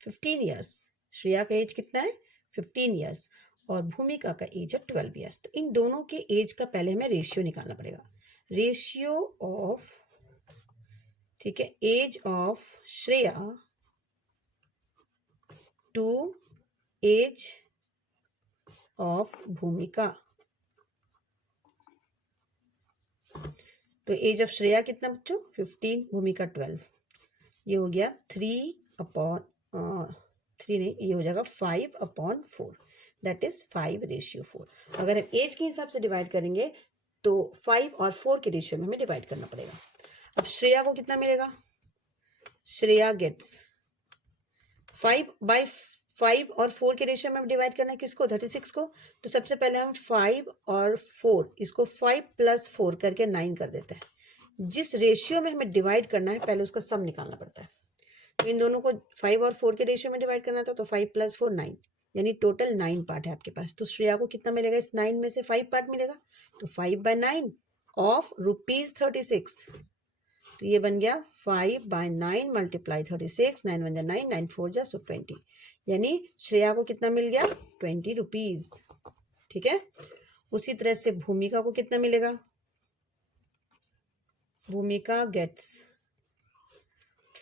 15 years, Shreya का एज कितना है 15 ईयर्स और भूमिका का एज है 12 ईयर्स, तो इन दोनों के एज का पहले हमें रेशियो निकालना पड़ेगा, रेशियो ऑफ, ठीक है, age of Shreya to age of Bhumika. तो एज ऑफ श्रेया कितना बच्चों 15, भूमिका 12, ये हो गया 3 नहीं, ये हो जाएगा 5/4, दैट इज 5:4। अगर हम एज के हिसाब से डिवाइड करेंगे तो 5 और 4 के रेशियो में हमें डिवाइड करना पड़ेगा। अब श्रेया को कितना मिलेगा, श्रेया गेट्स 5/5 और 4 के रेशियो में डिवाइड करना है किसको, 36 को, तो सबसे पहले हम 5 और 4 इसको 5 + 4 करके 9 कर देते हैं। जिस रेशियो में हमें डिवाइड करना है पहले उसका सम निकालना पड़ता है, तो इन दोनों को 5 और 4 के रेशियो में डिवाइड करना था, तो 5 + 4 9, यानी टोटल 9 पार्ट है आपके पास। तो श्रेया को कितना मिलेगा, इस 9 में से 5 पार्ट मिलेगा, तो 5/9 ऑफ ₹36, तो ये बन गया 5/9 × 36, 9 1 9, 9 4 जा, सो 20, यानी श्रेया को कितना मिल गया 20 रुपीज, ठीक है। उसी तरह से भूमिका को कितना मिलेगा, भूमिका गेट्स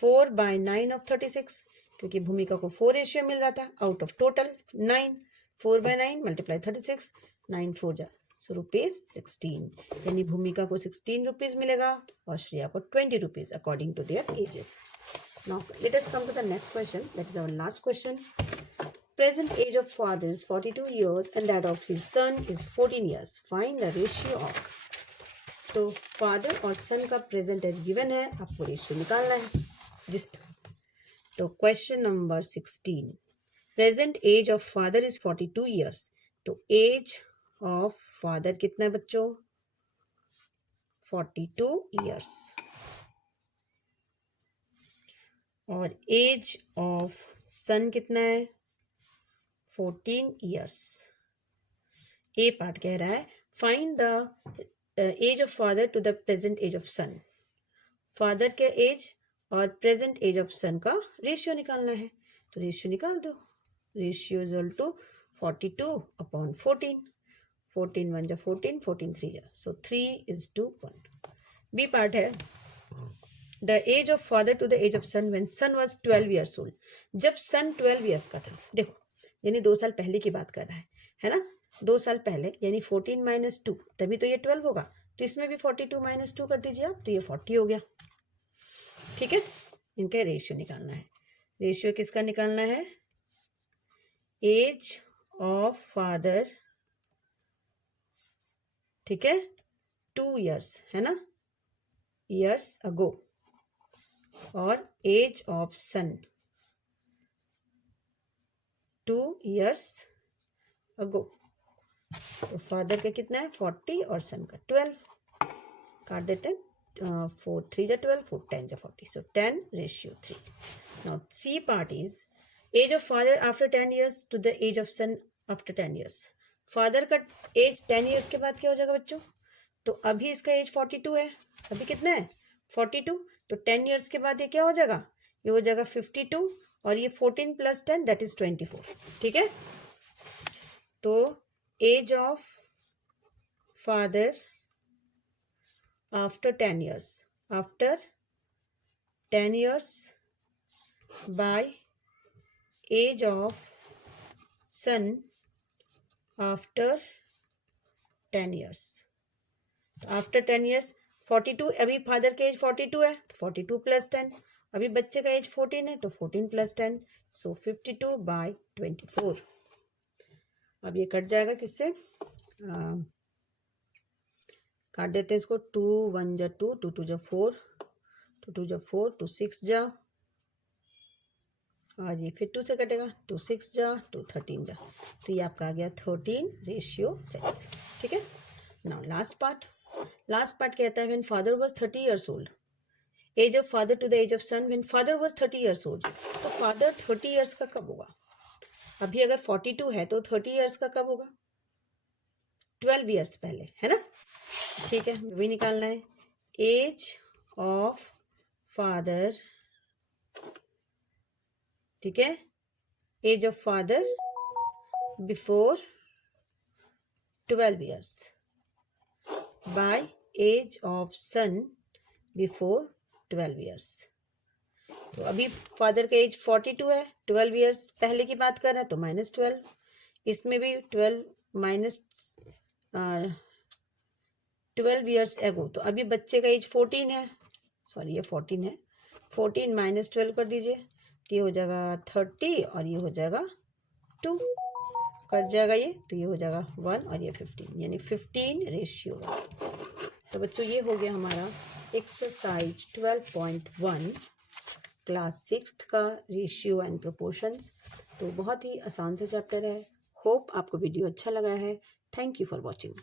4/9 ऑफ 36, क्योंकि भूमिका को 4 रेशियो मिल रहा था आउट ऑफ टोटल 9, 4/9 × 36, 9 4 जा, सो ₹16, यानी भूमिका को 16 रुपीज मिलेगा और श्रेया को 20 rupees according to their ages. Now let us come to the next question. That is our last question. Present age of father is 42 years and that of his son is 14 years. Find the ratio of. तो father और सन का present as given है, आपको ratio निकालना है जिस, तो question number 16, present age of father is 42 years, तो एज ऑफ फादर कितना है बच्चों 42 ईयर्स, और एज ऑफ सन कितना है 14 ईयर्स। ए पार्ट कह रहा है find the age of father to the present age of son, father के एज और प्रेजेंट एज ऑफ सन का रेशियो निकालना है, तो रेशियो निकाल दो, रेशियो इज इक्वल टू 42/14, 14 1 जा 14, 14 3 जा, सो 3:1। बी पार्ट है the age of father to the age of son when son was 12 years old, जब सन 12 ईयर्स का था, देखो यानी 2 साल पहले की बात कर रहा है ना, 2 साल पहले, यानी 14 - 2 तभी तो ये 12 होगा, तो इसमें भी 42 - 2 कर दीजिए आप, तो ये 40 हो गया, ठीक है। इनका रेशियो निकालना है, रेशियो किसका निकालना है, एज ऑफ फादर, ठीक है 2 ईयर्स है ना, ईयर्स अगो, और age of son 2 years ago, तो फादर का कितना है 40 और सन का 12, काट देते हैं, 4 3 जा 12, 4 10 जा 40, so 10:3। Now C part is age of father after 10 years to the age of son after 10 years, father का एज 10 ईयर्स के बाद क्या हो जाएगा बच्चों, तो अभी इसका एज 42 है, अभी कितना है 42, तो 10 ईयर्स के बाद ये क्या हो जाएगा, ये हो जाएगा 52, और ये 14 + 10 दैट इज 24। ठीक है, तो age of father after 10 years, after 10 years by age of son after 10 years. After 10 years 42, अभी फादर का एज 42 है तो 42 + 10, अभी बच्चे का एज 14 है तो 14 + 10, सो 52/24। अब ये कट जाएगा किससे, काट देते हैं इसको, 2 1 जा 2, 2 2 जा 4, 2 2 जा 4, 2 6 जा, और ये फिर 2 से कटेगा, 2 6 जा, 2 13 जा, तो ये आपका आ गया 13:6। ठीक है, नाउ लास्ट पार्ट कहता है when father was 30 years old, age of father to the age of son when father was 30 years old. तो फादर 30 ईयर्स का कब होगा, अभी अगर 42 है तो 30 ईयर्स का कब होगा, 12 ईयर्स पहले, है ना। ठीक है, वही निकालना है, एज ऑफ फादर, ठीक है, age of father before 12 years by age of son before 12 years. तो अभी फादर का एज 42 है, 12 ईयर्स पहले की बात कर रहे हैं तो -12, इसमें भी 12 ईयर्स एगो, तो अभी बच्चे का एज 14 है, सॉरी ये 14 है, 14 - 12 कर दीजिए, तो ये हो जाएगा 30 और ये हो जाएगा 2, कट जाएगा ये, तो ये हो जाएगा 1 और ये 15, यानी 15:1। तो बच्चों ये हो गया हमारा एक्सरसाइज 12.1 क्लास 6 का रेशियो एंड प्रोपोर्शंस। तो बहुत ही आसान से चैप्टर है। होप आपको वीडियो अच्छा लगा है। Thank you for watching.